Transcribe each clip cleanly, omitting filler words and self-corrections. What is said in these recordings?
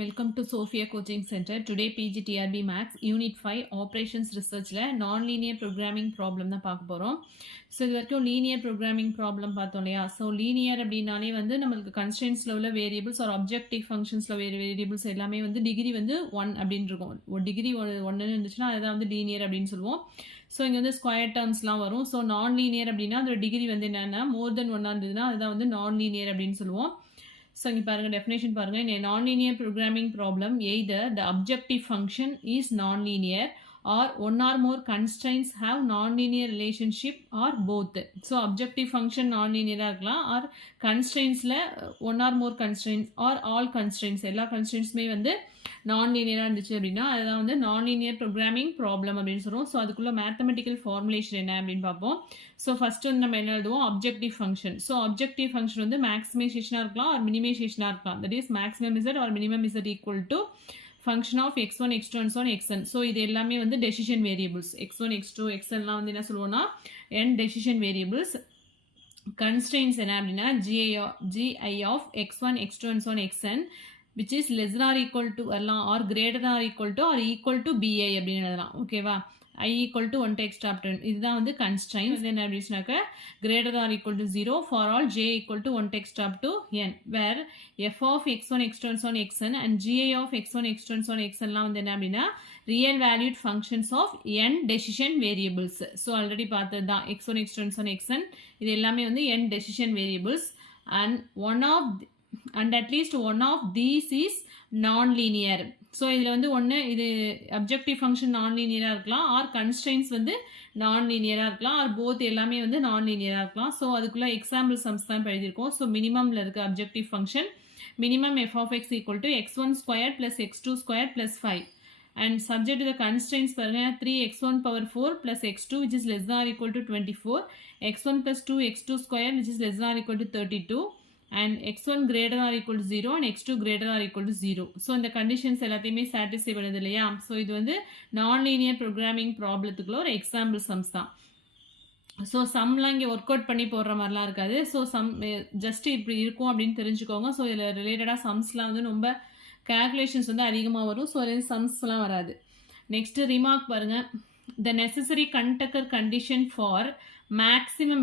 Welcome to Sophia Coaching Center. Today PGTRB Max Unit 5 Operations Researchல Non-Linear Programming Problem தான் பார்க்க போகிறோம். So இது வரைக்கும் லீனியர் ப்ரோக்ராமிங் ப்ராப்ளம் பார்த்தோம் இல்லையா. ஸோ லீனியர் அப்படின்னாலே வந்து நம்மளுக்கு கன்ஸ்டன்ஸில் உள்ள வேரியபிள்ஸ் ஒரு அப்ஜெக்டிவ் ஃபங்க்ஷன்ஸில் வேரியபிள்ஸ் எல்லாமே வந்து டிகிரி வந்து 1 அப்படின்னு இருக்கும். ஒரு டிகிரி 1 இருந்துச்சுன்னா அதுதான் வந்து லீனியர் அப்படின்னு சொல்லுவோம். ஸோ இங்கே வந்து ஸ்கொயர் டேர்ம்ஸ்லாம் வரும். ஸோ நான் லீனியர் அப்படின்னா அதோட டிகிரி வந்து என்னென்னா மோர் தென் 1 இருந்ததுன்னா அதுதான் வந்து நான் லீனியர் அப்படின்னு சொல்லுவோம். So, இங்க பாருங்க definition பாருங்க. In a non-linear programming problem, either the objective function is non-linear or one or more constraints have non-linear relationship or both. So, objective function non-linear இருக்கலாம் or constraintsல one or more constraints or all constraints எல்லா constraintsமே வந்து non-linear இருந்துச்சு அப்படின்னா அதுதான் வந்து non-linear programming problem அப்படின்னு சொல்றோம். So அதுக்குள்ள மேத்தமெட்டிக்கல் ஃபார்முலேஷன் என்ன அப்படின்னு பார்ப்போம். ஸோ ஃபர்ஸ்ட் வந்து நம்ம என்ன எழுதுவோம், objective function. So objective function வந்து மேக்ஸிமைசேஷனாக இருக்கலாம் ஆர் மினிமைசேஷனாக இருக்கலாம். That is maximum Z or minimum Z equal to function of x1 x2 and so on xn. So இது எல்லாமே வந்து டெசிஷன் வேரியபிள்ஸ். x1 x2 xnலாம் வந்து என்ன சொல்லுவோம்னா n டெசிஷன் வேரியபிள்ஸ். கன்ஸ்ட்ரெயின்ஸ் என்ன அப்படின்னா gi of x1 x2 and so on xn which is less than or equal to வரலாம் or greater than or equal to bi அப்படின்னு எழுதலாம். ஓகேவா, I equal to 1 to x top 10 இதுதான் வந்து constraint. then அப்படின்னாக்க greater than or equal to 0 for all j equal to 1 to x top to n where f of x1 x2 and so on xn and gi of x1 x2 and so on xn லாம் வந்து என்ன அப்படின்னா real valued functions of n decision variables. so already பார்த்தது தான் x1 x2 and so on xn இது எல்லாமே வந்து n decision variables and at least one of these is non-linear. So இதில் வந்து ஒன்று இது அப்ஜெக்டிவ் ஃபங்க்ஷன் நான்-லீனியராக இருக்கலாம் ஆர் கன்ஸ்ட்ரெயின்ஸ் வந்து நான்-லீனியராக இருக்கலாம் ஆர் போத் எல்லாமே வந்து நான்-லீனியராக இருக்கலாம். ஸோ அதுக்குள்ளே எக்ஸாம்பிள் சம்ஸ் தான் எழுதியிருக்கோம். ஸோ மினிமமில் இருக்க objective function minimum f of x equal to x1 square plus x2 square plus 5 and subject to the constraints பாருங்க 3x1 power 4 plus x2 which is less than or equal to 24, x1 plus 2x2 square which is less than or equal to 32 and x1 greater than or equal to 0 and x2 greater than or equal to 0. So இந்த conditions எல்லாத்தையுமே satisfy பண்ணுது இல்லையா. So இது வந்து nonlinear programming ப்ராப்ளத்துக்குள்ள ஒரு example sums தான். So சம்லாம் இங்கே work out பண்ணி போடுற மாதிரிலாம் இருக்காது. ஸோ சம் ஜஸ்ட் இப்படி இருக்கும் அப்படின்னு தெரிஞ்சுக்கோங்க. ஸோ இதில் ரிலேட்டடாக சம்ஸ்லாம் வந்து ரொம்ப கேல்குலேஷன்ஸ் வந்து அதிகமாக வரும். ஸோ அதில் சம்ஸ்லாம் வராது. நெக்ஸ்ட் ரிமார்க் பாருங்கள். the necessary contaker condition for maximum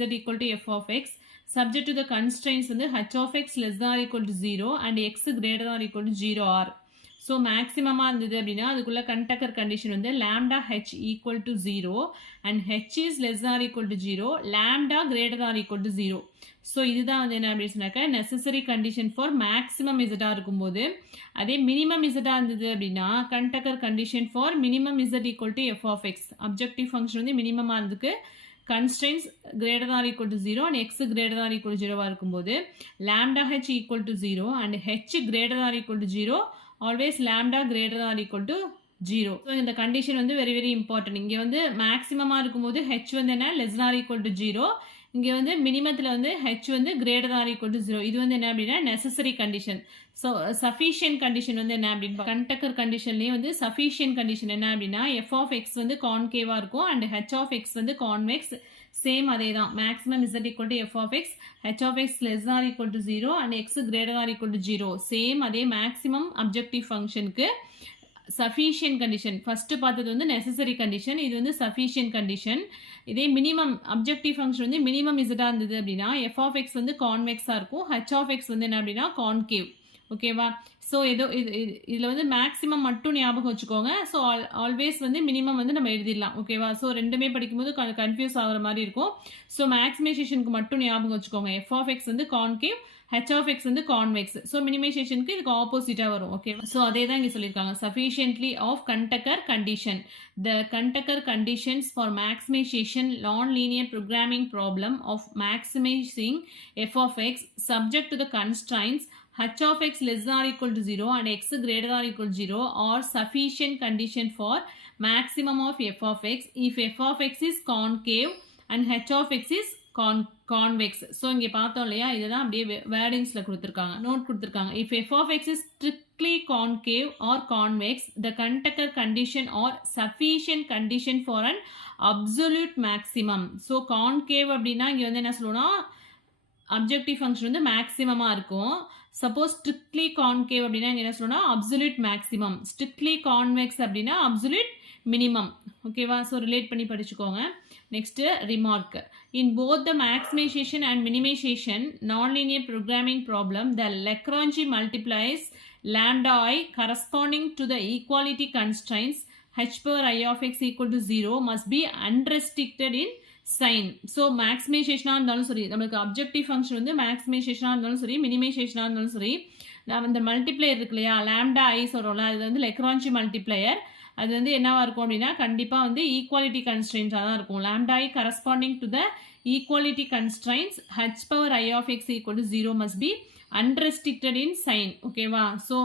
z equal to f of x subject to the constraints வந்து h of x less than or equal to 0 and x greater than or equal to 0 are. So மேக்ஸிமமாக இருந்தது அப்படின்னா அதுக்குள்ள Kuhn Tucker condition வந்து lambda H equals to 0 and H is less than or equal to 0 lambda greater than or equal to 0. So இதுதான் வந்து என்ன அப்படின்னு சொன்னாக்க நெசசரி கண்டிஷன் ஃபார் மேக்ஸிமம் இசட்டாக இருக்கும்போது. அதே மினிமம் இசட்டாக இருந்தது அப்படின்னா Kuhn Tucker condition for minimum Z equal to F of X. Objective function வந்து மினிமமாக இருந்துக்கு constraints greater than or equal to 0 and x greater than or equal to 0 இருக்கும்போது lambda h equal to 0 and h greater than or equal to 0 always lambda greater than or equal to 0. So இந்த condition வந்து very very important. இங்கே வந்து மேக்ஸிமமாக இருக்கும்போது h வந்து என்ன less than or equal to 0, இங்கே வந்து மினிமத்தில் வந்து h வந்து greater than or equal to 0. இது வந்து என்ன அப்படின்னா necessary condition. So sufficient condition வந்து என்ன அப்படின்னா கண்டக்கர் கண்டிஷன்லேயே வந்து சஃபிஷியன்ட் கண்டிஷன் என்ன அப்படின்னா எஃப் ஆஃப் எக்ஸ் வந்து கான்கேவாக இருக்கும் அண்ட் ஹெச் ஆஃப் எக்ஸ் வந்து கான்வெக்ஸ். சேம் அதே தான் maximum Z equal to F of X, H of X less than or equal to 0 and X greater than or equal to 0. Same அதே maximum objective ஃபங்க்ஷனுக்கு sufficient condition first பார்த்தது வந்து necessary condition, இது வந்து sufficient condition. இதே minimum objective function வந்து minimum இசட்டாக இருந்தது அப்படின்னா எஃப் ஆஃப் எக்ஸ் வந்து கான்வெக்ஸாக இருக்கும், ஹெச் ஆஃப் எக்ஸ் வந்து என்ன அப்படின்னா கான்கேவ். ஓகேவா. ஸோ ஏதோ இதில் வந்து மேக்ஸிமம் மட்டும் ஞாபகம் வச்சுக்கோங்க. ஸோ ஆல்வேஸ் வந்து மினிமம் வந்து நம்ம எழுதிடலாம். ஓகேவா. ஸோ ரெண்டுமே படிக்கும்போது கன்ஃபியூஸ் ஆகிற மாதிரி இருக்கும். ஸோ மேக்ஸிமைசேஷனுக்கு மட்டும் ஞாபகம் வச்சுக்கோங்க. எஃப் ஆஃப் எக்ஸ் வந்து கான்கேவ், h of x வந்து convex. ஸோ மினிமைசேஷனுக்கு இதுக்கு ஆப்போசிட்டாக வரும். ஓகே. ஸோ அதே தான் இங்கே சொல்லியிருக்காங்க. sufficiently of contaker condition. The contaker conditions for maximization non-linear programming problem of maximizing f of x subject to the constraints h of x less than or equal to 0 and x greater than or equal to 0 are sufficient condition for maximum of f of x if f of x is concave and h of x is convex. So இங்கே பார்த்தோம் இல்லையா, இதுதான் அப்படியே வேர்டிங்ஸில் கொடுத்துருக்காங்க, note கொடுத்துருக்காங்க. If F of X is strictly concave or convex, the contaker condition or sufficient condition for an absolute maximum. So concave அப்படின்னா இங்கே வந்து என்ன சொல்லணும்னா அப்ஜெக்டிவ் ஃபங்க்ஷன் வந்து மேக்ஸிமமாக இருக்கும். சப்போஸ் ஸ்ட்ரிக்ட்லி கான்கேவ் அப்படின்னா இங்கே என்ன சொல்லணும்னா அப்சல்யூட் மேக்ஸிமம், ஸ்ட்ரிக்ட்லி கான்வெக்ஸ் அப்படின்னா அப்சல்யூட் மினிமம். ஓகேவா? ஸோ ரிலேட் பண்ணி படிச்சுக்கோங்க. Next remark. In both the maximization and minimization nonlinear programming problem the Lagrange multipliers lambda I corresponding to the equality constraints h power I of x equal to 0 must be unrestricted in sign. So மேக்ஸிமைசேஷனாக இருந்தாலும் சரி, நம்மளுக்கு objective function வந்து மேக்ஸிமைசேஷனாக இருந்தாலும் சரி, மினிமைசேஷனாக இருந்தாலும் சரி, நம்ம இந்த மல்டிப்ளையர் இருக்கு இல்லையா, லேம்டா ஐ சொல்கிறோம்ல, அது வந்து லெக்ரான்ஜி மல்டிப்ளையர். அது வந்து என்னவாக இருக்கும் அப்படின்னா கண்டிப்பாக வந்து ஈக்குவாலிட்டி கன்ஸ்ட்ரெயின்ஸாக தான் இருக்கும். Lambda I corresponding to the equality constrains h power I of x equal to 0 must be unrestricted in sign. ஓகேவா? ஸோ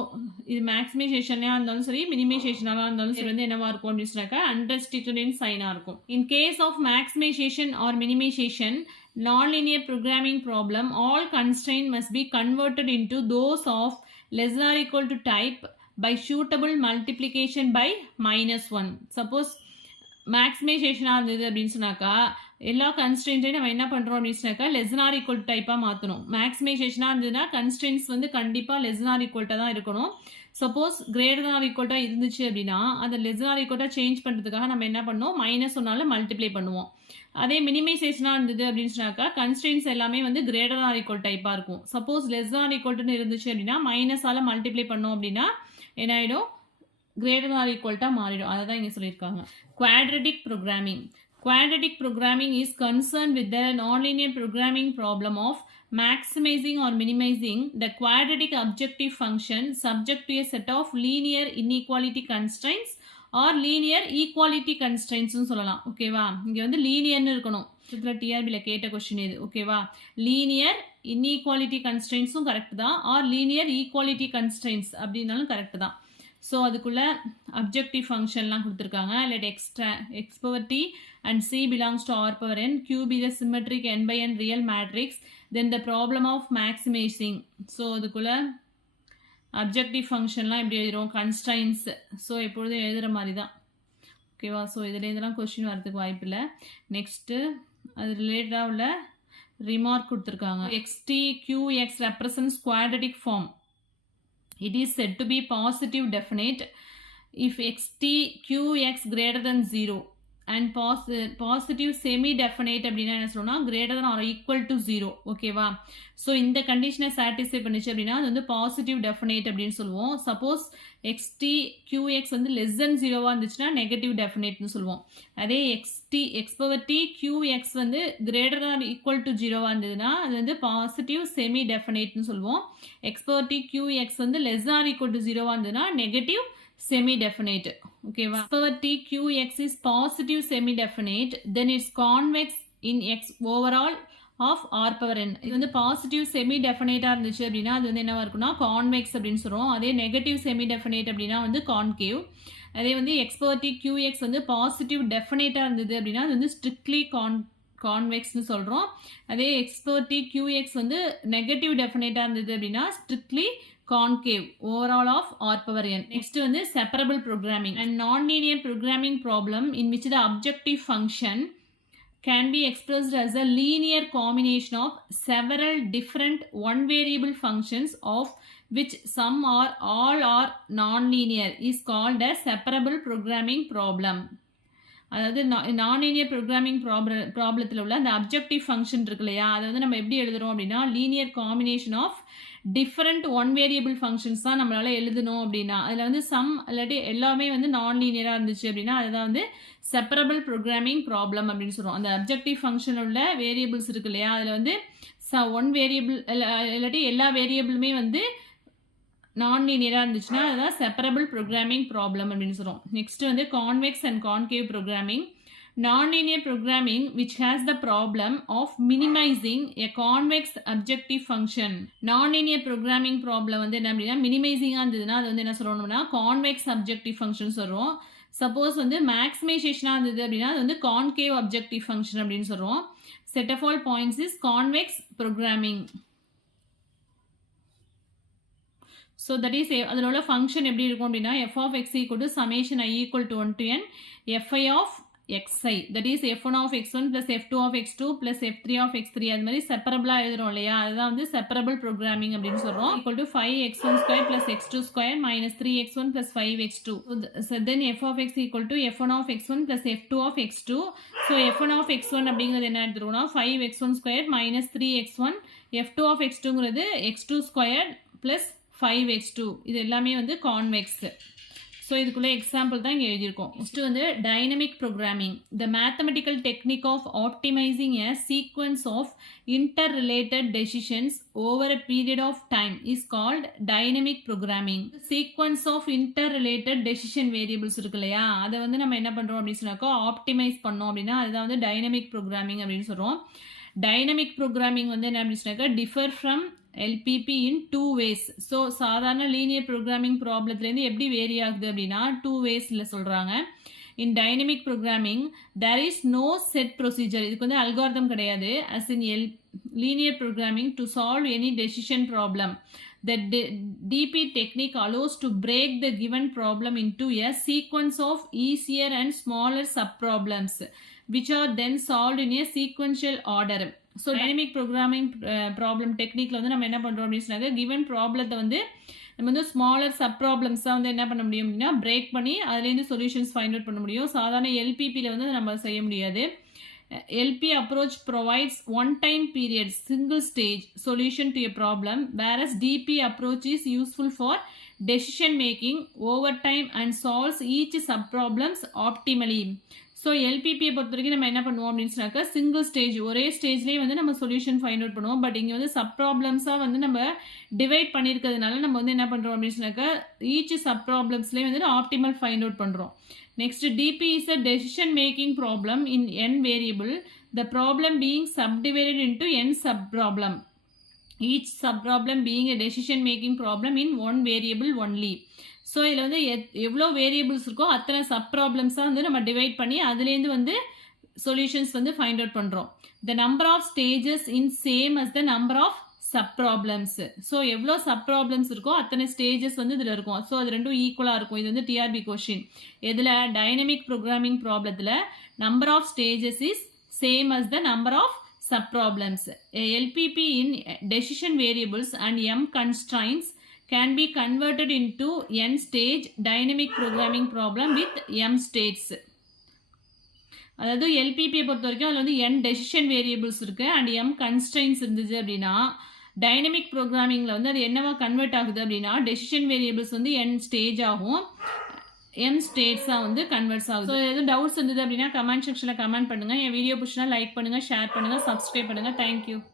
இது மேக்ஸிமைசேஷனாக இருந்தாலும் சரி, மினிமைசேஷனாக இருந்தாலும் சரி வந்து என்னவா இருக்கும் அப்படின்னு சொன்னாக்கா unrestricted in sign-ஆக இருக்கும். In case of maximisation or minimisation nonlinear programming problem, all constraints must be converted into those of less than or equal to type by suitable multiplication by -1. Suppose மேக்ஸிமைசேஷனாக இருந்தது அப்படின்னு சொன்னாக்கா எல்லா கன்ஸ்ட்ரெயின்ட்டையும் நம்ம என்ன பண்ணுறோம் அப்படின்னு சொன்னாக்கா லெஸ் ஆர் ஈக்குவல் டைப்பாக மாற்றணும். மேக்ஸிமைசேஷனாக இருந்ததுன்னா கன்ஸ்ட்ரெயின்ஸ் வந்து கண்டிப்பாக லெஸ் ஆர் ஈக்குவல்ட்டாக தான் இருக்கணும். சப்போஸ் கிரேட்டர் ஆர் ஈக்குவல்ட்டாக இருந்துச்சு அப்படின்னா அதை லெஸ் ஆர் ஈக்குவல்ட்டாக சேஞ்ச் பண்ணுறதுக்காக நம்ம என்ன பண்ணோம், -1 மல்டிப்ளை பண்ணுவோம். அதே மினிமைசேஷனாக இருந்தது அப்படின்னு சொன்னாக்கா கன்ஸ்ட்ரெயின்ஸ் எல்லாமே வந்து கிரேட்டர் ஆர் ஈக்குவல் டைப்பாக இருக்கும். சப்போஸ் லெஸ் ஆர் ஈக்குவல்ட்டுன்னு இருந்துச்சு அப்படின்னா -ஆல் மல்டிப்ளை பண்ணோம் அப்படின்னா என்ன ஆகிடும், கிரேட்டர் ஆர் ஈக்குவல்ட்டாக மாறிடும். அதை தான் இங்கே சொல்லியிருக்காங்க. Quadratic programming. Quadratic programming is concerned with the nonlinear programming problem of maximizing or minimizing the quadratic objective function subject to a set of linear inequality constraints or linear equality constraints சொல்லலாம். ஓகேவா? இங்கே வந்து லீனியர்னு இருக்கணும். இதில் டிஆர்பியில் கேட்ட question இது. ஓகேவா? Linear inequality கன்ஸ்ட்ரெயின்ஸும் correct தான், ஆர் லீனியர் ஈக்குவாலிட்டி கன்ஸ்ட்ரெயின்ஸ் அப்படின்னாலும் கரெக்ட் தான். ஸோ அதுக்குள்ளே அப்ஜெக்டிவ் ஃபங்க்ஷன்லாம் கொடுத்துருக்காங்க. Let x power t and c belongs to r power n, q be the symmetric n by n real matrix, then the problem of maximizing. So அதுக்குள்ளே objective ஃபங்க்ஷன்லாம் எப்படி எழுதுகிறோம், constraints. So எப்பொழுதும் எழுதுகிற மாதிரி தான். ஓகேவா? ஸோ இதில் இதெல்லாம் கொஸ்டின் வரதுக்கு வாய்ப்பு இல்லை. நெக்ஸ்ட்டு அது ரிலேட்டடாக உள்ள ரிமார்க் கொடுத்துருக்காங்க. xt qx represents quadratic form. It is said to be positive definite if xt qx greater than 0 and positive semi definite அப்படின்னா என்ன சொல்லணும்னா greater than or equal to 0. ஓகேவா? ஸோ இந்த கண்டிஷனை சாட்டிஸ்ஃபை பண்ணிச்சு அப்படின்னா அது வந்து பாசிட்டிவ் டெஃபினேட் அப்படின்னு சொல்லுவோம். சப்போஸ் xt qx வந்து லெஸ் தென் 0வாக இருந்துச்சுன்னா நெகட்டிவ் டெஃபினேட்னு சொல்லுவோம். அதே x power t qx வந்து கிரேட்டர் ஆர் ஈக்குவல் டு 0வாக இருந்ததுன்னா அது வந்து பாசிட்டிவ் செமி டெஃபினேட்னு சொல்லுவோம். x power t qx வந்து லெஸ் ஆர் ஈக்குவல் டு 0வாக இருந்ததுன்னா negative semi-definite. Okay, x power t qx is positive semi-definite, then it's convex in x overall of r power n. இது வந்து positive semi டெஃபினேட்டாக இருந்துச்சு அப்படின்னா அது வந்து என்னவா இருக்குன்னா கான்வெக்ஸ் அப்படின்னு சொல்கிறோம். அதே நெகட்டிவ் செமி டெஃபினேட் அப்படின்னா வந்து கான்கேவ். அதே வந்து x power t qx வந்து பாசிட்டிவ் டெஃபினேட்டாக இருந்தது அப்படின்னா அது வந்து ஸ்ட்ரிக்ட்லி கான்வெக்ஸ்னு சொல்கிறோம். அதே x power t qx வந்து நெகட்டிவ் டெஃபினேட்டாக இருந்தது அப்படின்னா strictly concave overall of r power n. Next வந்து separable programming and non-linear programming problem in which the objective function can be expressed as a linear combination of several different one variable functions of which some or all are non-linear is called a separable programming problem. அதாவது nonlinear programming ப்ராப்ளத்தில் உள்ள அந்த objective function இருக்கு இல்லையா, அதை வந்து நம்ம எப்படி எழுதுகிறோம் அப்படின்னா linear combination of different one variable functions தான் நம்மளால் எழுதணும் அப்படின்னா அதில் வந்து சம் இல்லாட்டி எல்லாமே வந்து நான் லீனியராக இருந்துச்சு அப்படின்னா அதுதான் வந்து செப்பரபிள் ப்ரோக்ராமிங் ப்ராப்ளம் அப்படின்னு சொல்கிறோம். அந்த அப்ஜெக்டிவ் ஃபங்க்ஷன் உள்ள வேரியபிள்ஸ் இருக்கு இல்லையா அதில் வந்து ஒன் வேரியபிள் இல்லாட்டி எல்லா வேரியபிளுமே வந்து நான் லீனியராக இருந்துச்சுன்னா அதுதான் செப்பரபிள் ப்ரோக்ராமிங் ப்ராப்ளம் அப்படின்னு சொல்கிறோம். நெக்ஸ்ட் வந்து convex and concave programming. Non-linear programming which has the problem of minimizing a convex objective function. Non-linear programming problem வந்து என்ன அப்படின்னா மினிமைசிங்காக இருந்ததுன்னா அது வந்து என்ன சொல்லணும்னா கான்வெக்ஸ் அப்ஜெக்டிவ் ஃபங்க்ஷன் சொல்கிறோம். சப்போஸ் வந்து மேக்ஸிமைசேஷனாக இருந்தது அப்படின்னா அது வந்து கான்கேவ் அப்ஜெக்டிவ் ஃபங்க்ஷன் அப்படின்னு சொல்கிறோம். Set of all points is convex programming. So that is அதில் உள்ள ஃபங்க்ஷன் எப்படி இருக்கும் அப்படின்னா f of x equal to summation I equal to 1 to n fi of xi, that is f1 of x1 plus f2 of x2 plus f3 of x3. அது மாதிரி செப்பரபிளா எழுதுறோம் இல்லையா, அதுதான் வந்து செப்பரபிள் ப்ரோக்ராமிங் அப்படின்னு சொல்றோம். equal to 5x1 square plus x2 square minus 3x1 plus 5x2. So then f of x equal to f1 of x1 plus f2 of x2. so f1 of x1 அப்படிங்கிறது என்ன எடுத்துருவோம்னா 5x1 square minus 3x1, f2 of x2ங்கிறது x2 square plus 5x2. இது எல்லாமே வந்து convex. So இதுக்குள்ளே example தான் இங்கே எழுதியிருக்கோம். Next வந்து dynamic programming, the mathematical technique of optimising a sequence of interrelated decisions over a period of time is called dynamic programming. Sequence of interrelated decision variables இருக்கு இல்லையா, அதை வந்து நம்ம என்ன பண்ணுறோம் அப்படின்னு சொன்னாக்கா ஆப்டிமைஸ் பண்ணோம் அப்படின்னா அதுதான் வந்து டைனமிக் ப்ரோக்ராமிங் அப்படின்னு சொல்கிறோம். டைனமிக் ப்ரோக்ராமிங் வந்து என்ன அப்படின்னு சொன்னாக்கா differ from LPP in 2 ways. So சாதாரண லீனியர் ப்ரோக்ராமிங் ப்ராப்ளத்துலேருந்து எப்படி வேரி ஆகுது அப்படின்னா 2 waysல சொல்கிறாங்க. In dynamic programming there is no set procedure, இதுக்கு வந்து அல்காரிதம் கிடையாது. As in linear programming to solve any decision problem. The DP technique allows to break the given problem into a sequence of easier and smaller subproblems, which are then solved in a sequential order. So dynamic programming problem டெக்னிக்கில் வந்து நம்ம என்ன பண்ணுறோம் அப்படின்னு சொன்னாக்க given ப்ராப்ளத்தை வந்து நம்ம வந்து ஸ்மாலர் சப் ப்ராப்ளம்ஸாக வந்து என்ன பண்ண முடியும் அப்படின்னா பிரேக் பண்ணி அதுலேருந்து சொல்யூஷன்ஸ் ஃபைண்ட் அவுட் பண்ண முடியும். சாதாரண எல்பிபியில் வந்து நம்ம செய்ய முடியாது. LP approach provides one-time period, single stage solution to a problem, whereas DP approach is useful for decision making over time and solves each sub-problems optimally. So எல்பிபியை பொறுத்த வரைக்கும் நம்ம என்ன பண்ணுவோம் அப்படின்னு சொன்னாக்கா சிங்கிள் ஸ்டேஜ், ஒரே ஸ்டேஜ்லேயே வந்து நம்ம சொல்யூஷன் ஃபைண்ட் அவுட் பண்ணுவோம். பட் இங்கே வந்து சப் ப்ராப்ளம்ஸாக வந்து நம்ம டிவைட் பண்ணியிருக்கிறதுனால நம்ம வந்து என்ன பண்ணுறோம் அப்படின்னு சொன்னாக்கா ஈச் சப் ப்ராப்ளம்ஸ்லேயே வந்து ஆப்டிமல் ஃபைண்ட் அவுட் பண்ணுறோம். Next, DP is a decision making problem in n variable, the problem being subdivided into n subproblem, each subproblem being a decision making problem in one variable only. So இதில் வந்து எவ்வளோ variables இருக்கோ அத்தனை sub ப்ராப்ளம்ஸாக வந்து நம்ம divide பண்ணி அதுலேருந்து வந்து சொல்யூஷன்ஸ் வந்து ஃபைண்ட் அவுட் பண்ணுறோம். The number of stages in same as the number of sub problems. So எவ்வளோ சப் ப்ராப்ளம்ஸ் இருக்கோ அத்தனை ஸ்டேஜஸ் வந்து இதில் இருக்கும். ஸோ அது ரெண்டும் ஈக்குவலாக இருக்கும். இது வந்து டிஆர்பி கொஷின். இதில் டைனமிக் ப்ரோக்ராமிங் ப்ராப்ளத்தில் number of stages is same as the number of sub problems. LPP in decision variables and M constraints can be converted into n stage dynamic programming problem with m states. அதாவது எல்பிபியை பொறுத்த வரைக்கும் அதில் வந்து n decision variables இருக்குது and m constraints இருந்துச்சு அப்படின்னா dynamic ப்ரோக்ராமிங்கில் வந்து அது என்னவா கன்வெர்ட் ஆகுது அப்படின்னா டெசிஷன் வேரியபிள்ஸ் வந்து n ஸ்டேஜ் ஆகும், m ஸ்டேட்ஸாக வந்து கன்வெர்ட்ஸ் ஆகுது. ஸோ எதுவும் டவுட்ஸ் இருந்தது அப்படின்னா கமெண்ட் செக்ஷனில் கமெண்ட் பண்ணுங்கள். என் வீடியோ பிடிச்சினா லைக் பண்ணுங்கள், ஷேர் பண்ணுங்கள், சப்ஸ்கிரைப் பண்ணுங்கள். தேங்க்யூ.